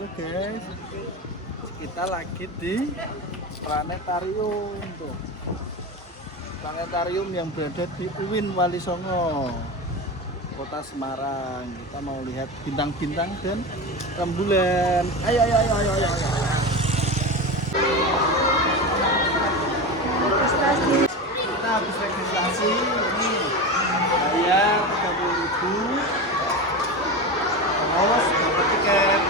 Halo guys, kita lagi di planetarium tuh. Planetarium yang berada di UIN Wali Songo, Kota Semarang. Kita mau lihat bintang-bintang dan rembulan. Ayo. Kita habis registrasi ini bayar 30.000. Terus dapat tiket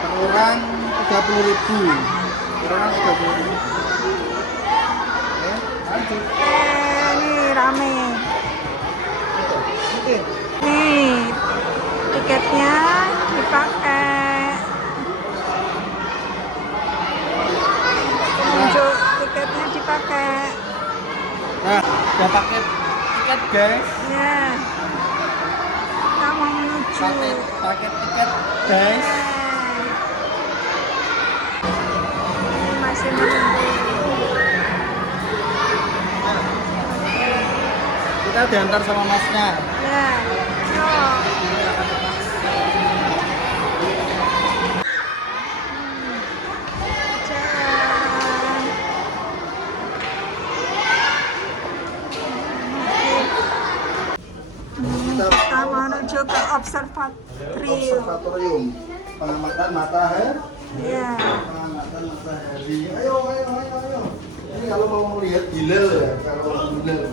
per orang 30.000. Per orang 30.000. Oke, lanjut. Ini rame. Oke. Nih, tiketnya dipakai. Tunjuk tiketnya dipakai. Nah, udah pakai tiket guys. Ya. Kita mau menuju. Pakai tiket guys. Ini masih menunggu. Kita diantar sama masnya. Ya. Yuk. Jalan. Kita menuju ke Observatorium pengamatan matahari. Ya. Pengamatan matahari. Ayo. Ini kalau mau melihat hilal ya, kalau hilal.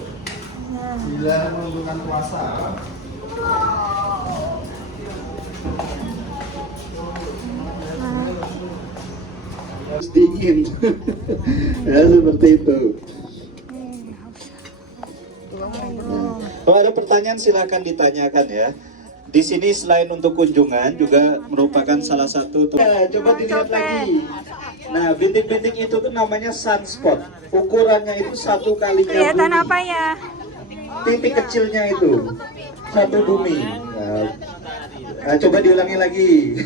Hilal menentukan puasa. Harus dingin. Ya seperti itu. Kalau ada pertanyaan silakan ditanyakan ya. Di sini selain untuk kunjungan juga merupakan salah satu. Ya, coba dilihat lagi. Nah, bintik-bintik itu tuh namanya sunspot. Ukurannya itu 1 kalinya Kelihatan bumi. apa ya? Titik kecilnya itu 1 bumi. Nah, coba diulangi lagi.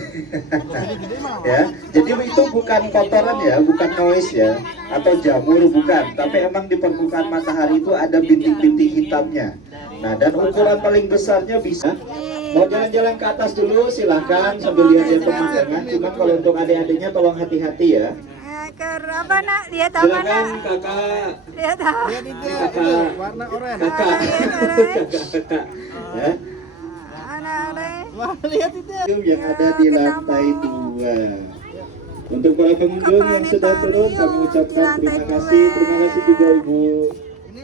Ya, jadi itu bukan kotoran ya, bukan noise ya, atau jamur bukan, tapi emang di permukaan matahari itu ada bintik-bintik hitamnya. Nah, dan ukuran paling besarnya bisa. Mau jalan-jalan ke atas dulu silahkan sambil lihat pemandangan. Cuma kalau untuk adik-adiknya tolong hati-hati ya. Ke apa nak? Lihat apa nak? Silakan kakak. Lihat apa? Lihat itu Kakak. warna oranye. Kakak. Kakak. Ya. Anak-anak. Wah, lihat itu. Yang ada di lantai 2. Untuk para pengunjung yang sudah turun kami ucapkan terima kasih juga Ibu. Ini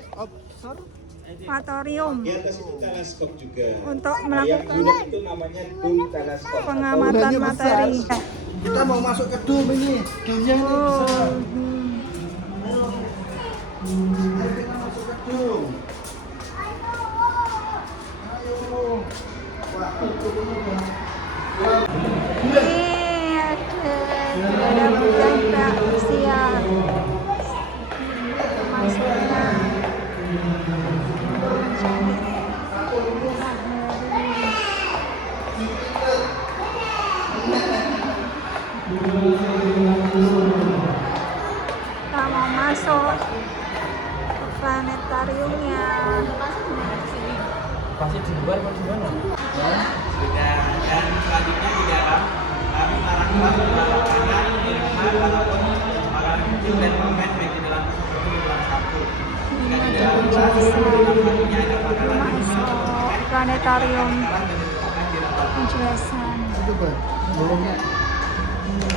Observatorium Di atas itu teleskop juga. untuk Yang melakukan bulat itu namanya dome teleskop. pengamatan Orangnya besar. matahari. Kita mau masuk ke dom ini. Domnya ini besar. Ayo kita masuk ke dom. Ayo. Wah, itu udah. Ini ada budak siang. Masuknya. Kita mau masuk ke planetariumnya. Pasti di luar atau di mana? Sudah, dan selanjutnya di dalam kami arahkan makanan, minuman, ataupun makanan kecil dan permen baik di dalam satu di dalam satu. Jika di dalam kelas, satunya ada makanan Masuk planetarium penjelasan. Coba. Bolongnya.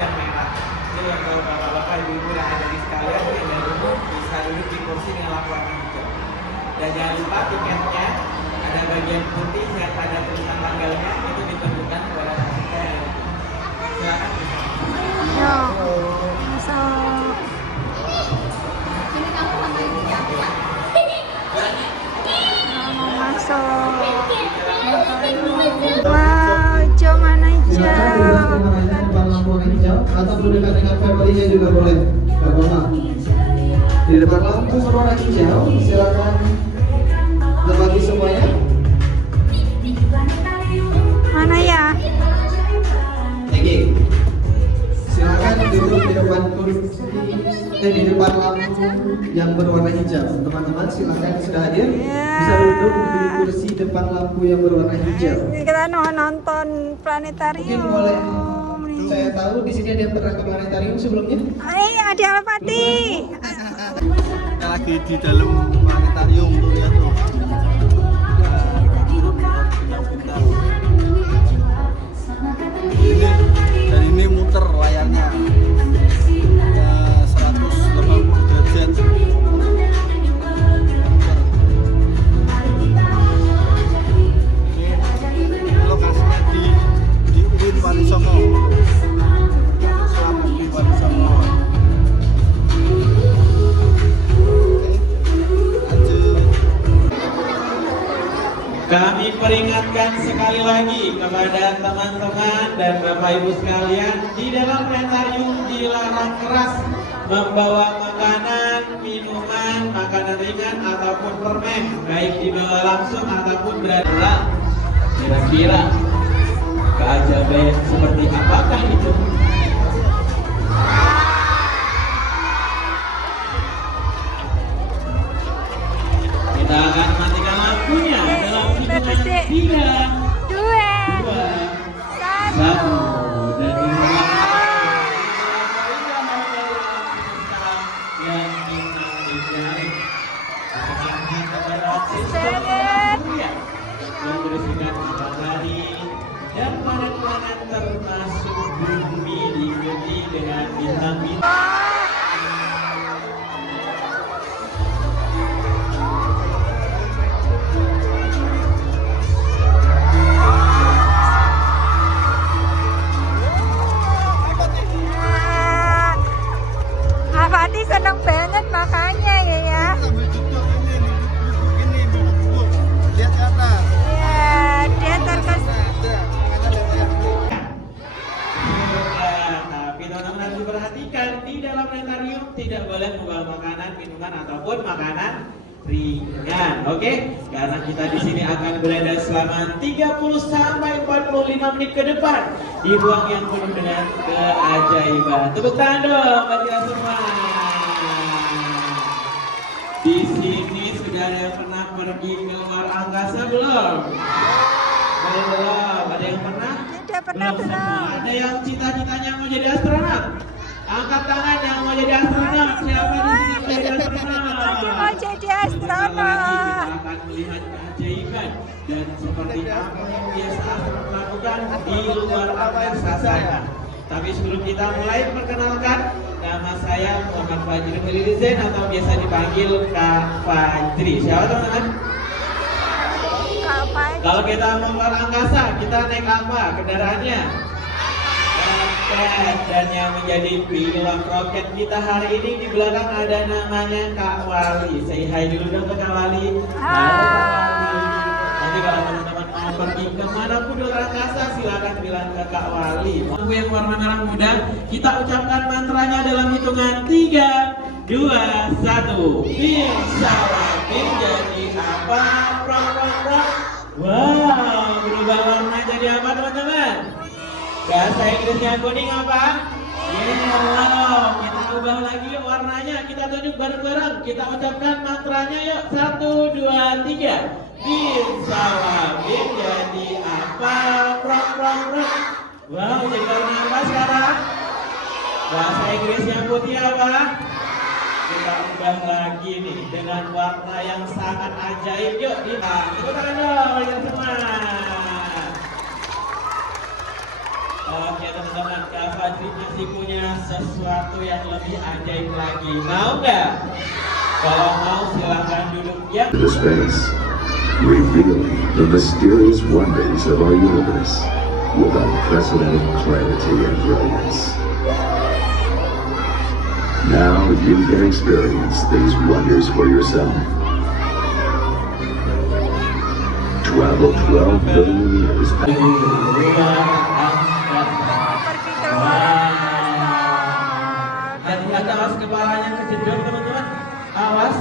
yang merah. Jadi untuk bapak-bapak, ibu-ibu yang ada di sekalian yang duduk bisa duduk di kursi dengan lampu warna hijau. Dan jangan lupa tiketnya ada bagian putih yang ada tulisan tanggalnya itu ditunjukkan kepada kita. Silakan. Yuk, masuk. Mau masuk. Wow, hijau mana hijau? Lampu hijau atau berdekat dengan family-nya juga boleh. Gak apa-apa. Di depan lampu berwarna hijau, silakan berbagi semuanya. Mana ya? Oke. Silakan duduk di depan kursi. di depan lampu yang berwarna hijau. Teman-teman silakan sudah hadir bisa duduk di kursi depan lampu yang berwarna hijau. Kita nonton planetarium. Mungkin boleh saya tahu di sini ada yang pernah ke planetarium sebelumnya? Ada Alfati. Kita lagi di dalam planetarium tuh ya tuh. Dan ini muter layarnya 180 derajat. Ini lokasinya di UIN Warisongo. Selamat di Warisongo. Kami peringatkan sekali lagi kepada teman-teman dan Bapak Ibu sekalian, di dalam planetarium dilarang keras membawa makanan, minuman, makanan ringan ataupun permen, baik dibawa langsung ataupun berada. Kira-kira keajaiban seperti apakah itu? Kita akan matikan lampunya dalam hitungan 3, 2, 1 dan yang berisikan matahari dan planet-planet termasuk bumi diikuti dengan bintang-bintang. Alfati seneng banget makanya ya. Sambil duduk ini duduk. Lihat ke atas. Ya, dia terkesan. Tapi teman-teman harus diperhatikan, di dalam planetarium tidak boleh membawa makanan, minuman ataupun makanan ringan, oke? Karena kita di sini akan berada selama 30 sampai 45 menit ke depan di ruang yang penuh dengan keajaiban. Tepuk tangan dong bagi kita semua. Di sini sudah ada yang pernah pergi ke luar angkasa belum? Belum. Ada yang pernah? Tidak pernah Belum semua. belum. Ada yang cita-citanya mau jadi astronot? Angkat tangan yang mau jadi astronot. Siapa di sini mau jadi astronot? Aku mau jadi Sebentar lagi astronot. kita akan melihat keajaiban dan seperti apa yang biasa astronot lakukan di luar angkasa sana. Tapi sebelum kita mulai, perkenalkan, nama saya Muhammad Fajri Melilizen atau biasa dipanggil Kak Fajri. Siapa teman-teman? Kak Fajri. Kalau kita mau keluar angkasa, kita naik apa kendaraannya? Roket. Dan yang menjadi pilot roket kita hari ini di belakang ada namanya Kak Wali. Say hi dulu dong ke Kak Wali. Halo Kak Wali. Nanti kalau teman-teman mau pergi kemanapun di luar angkasa, silakan bilang ke Kak Wali. Lampu yang warna merah muda, kita ucapkan mantranya dalam hitungan 3, 2, 1. Bim salam bim jadi apa? Prong prong prong. Wow, berubah warna jadi apa teman-teman? Bahasa Inggrisnya kuning apa? Yellow. Kita ubah lagi yuk warnanya. Kita tunjuk bareng-bareng. Kita ucapkan mantranya yuk. 1, 2, 3. Bim salam bim jadi apa? Prong prong prong. Wow, jadi warna apa sekarang? Bahasa Inggrisnya putih apa? Kita ubah lagi nih dengan warna yang sangat ajaib. Yuk, tepuk tangan dong kalian semua. Oke teman-teman, Kak Fajri masih punya sesuatu yang lebih ajaib lagi. Mau nggak? Kalau mau silahkan duduk ya. Into space, revealing the mysterious wonders of our universe with unprecedented clarity and brilliance. Now you can experience these wonders for yourself. Travel 12 billion years Pergi keluar angkasa. Hati-hati, awas kepalanya kejedot teman-teman. Awas.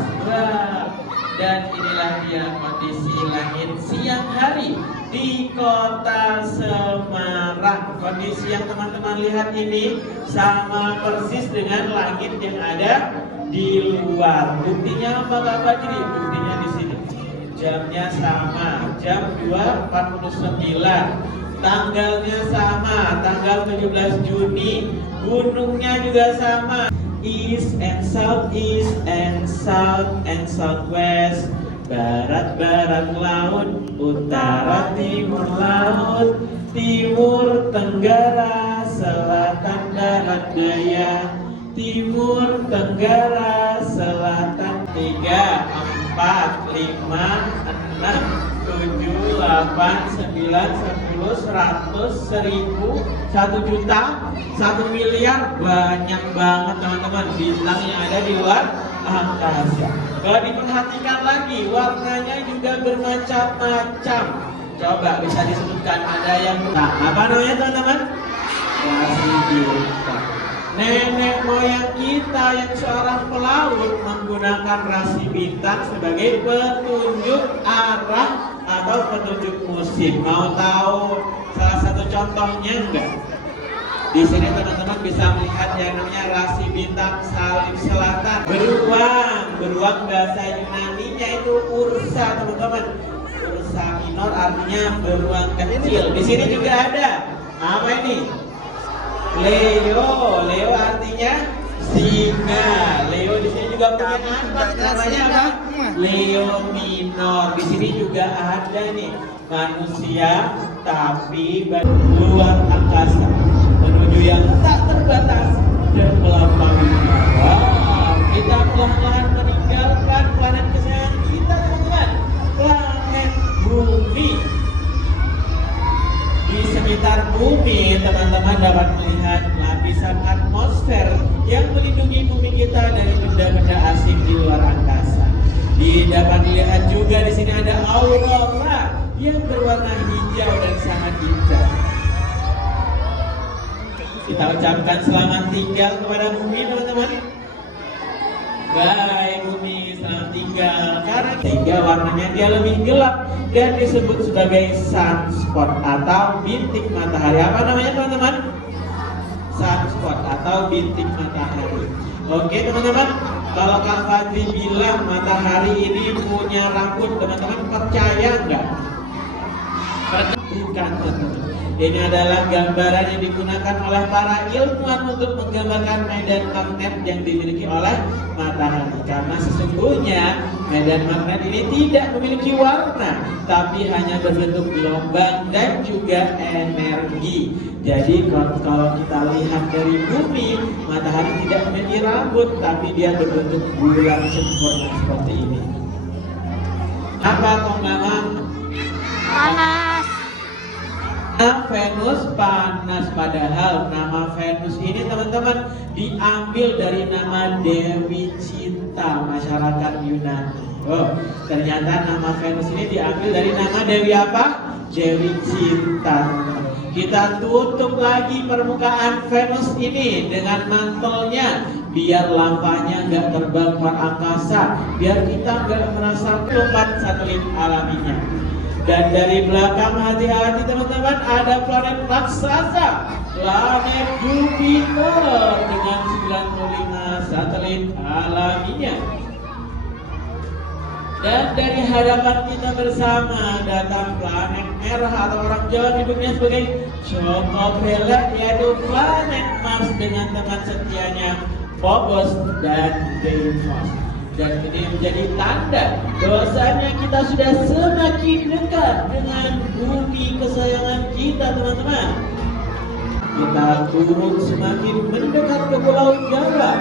Dan inilah dia kondisi langit siang hari di Kota Semarang. Kondisi yang teman-teman lihat ini sama persis dengan langit yang ada di luar. Buktinya apa Bapak? Jadi buktinya di sini. Jamnya sama, jam 2.49. Tanggalnya sama, tanggal 17 Juni. Gunungnya juga sama. East and southeast and south and southwest. Barat laut, utara timur laut, timur tenggara, selatan barat daya, timur tenggara, selatan. 3, 4, 5, 6, 7, 8, 9, 10, 11, 1.000, 1 juta, 1 miliar. Banyak banget teman-teman bintang yang ada di luar angkasa. Kalau diperhatikan lagi, warnanya juga bermacam-macam. Coba bisa disebutkan ada yang apa namanya teman-teman? Rasi bintang. Nenek moyang kita yang seorang pelaut menggunakan rasi bintang sebagai petunjuk arah atau petunjuk musim. Mau tahu salah satu contohnya enggak? Di sini teman-teman bisa melihat yang namanya rasi bintang salib selatan. Beruang bahasa Yunani-nya itu Ursa teman-teman. Ursa minor artinya beruang kecil. Di sini juga ada apa ini? Leo artinya singa. Leo di sini juga punya anak namanya apa? Leo minor. Di sini juga ada nih manusia tapi luar angkasa menuju yang tak terbatas dan melampaui. Wow, kita perlahan-lahan meninggalkan planet kesayangan kita teman-teman, planet Bumi. Di sekitar bumi, teman-teman dapat melihat lapisan atmosfer yang melindungi bumi kita dari benda-benda asing di luar angkasa. Dapat dilihat juga di sini ada aurora yang berwarna hijau dan sangat indah. Kita ucapkan selamat tinggal kepada bumi, teman-teman. Baik bumi, selamat tinggal. Sehingga warnanya dia lebih gelap dan disebut sebagai sunspot atau bintik matahari. Apa namanya teman-teman? Sunspot atau bintik matahari. Oke teman-teman, kalau Kak Fadli bilang matahari ini punya rambut, teman-teman percaya nggak? Bukan teman-teman. Ini adalah gambaran yang digunakan oleh para ilmuwan untuk menggambarkan medan magnet yang dimiliki oleh matahari. Karena sesungguhnya medan magnet ini tidak memiliki warna, tapi hanya berbentuk gelombang dan juga energi. Jadi kalau kita lihat dari bumi, matahari tidak memiliki rambut, tapi dia berbentuk bulan sempurna seperti ini. Apa kok Panas. Venus panas, padahal nama Venus ini teman-teman diambil dari nama Dewi Cinta masyarakat Yunani. Oh, ternyata nama Venus ini diambil dari nama Dewi apa? Dewi Cinta. Kita tutup lagi permukaan Venus ini dengan mantelnya biar lavanya nggak terbang keluar angkasa, biar kita nggak merasa lompat satelit alaminya. Dan dari belakang hati-hati teman-teman ada planet raksasa, planet Jupiter dengan 95 satelit alaminya. Dan dari hadapan kita bersama datang planet merah atau orang Jawa menyebutnya sebagai Cokopelek, yaitu planet Mars dengan teman setianya Phobos dan Deimos. Dan ini menjadi tanda bahwasanya kita sudah semakin dekat dengan bumi kesayangan kita teman-teman. Kita turun semakin mendekat ke Pulau Jawa,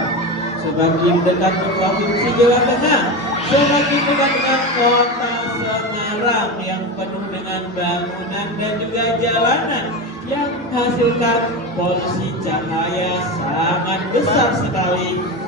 semakin dekat ke Provinsi Jawa Tengah, semakin dekat dengan kota Semarang yang penuh dengan bangunan dan juga jalanan yang menghasilkan polusi cahaya sangat besar sekali.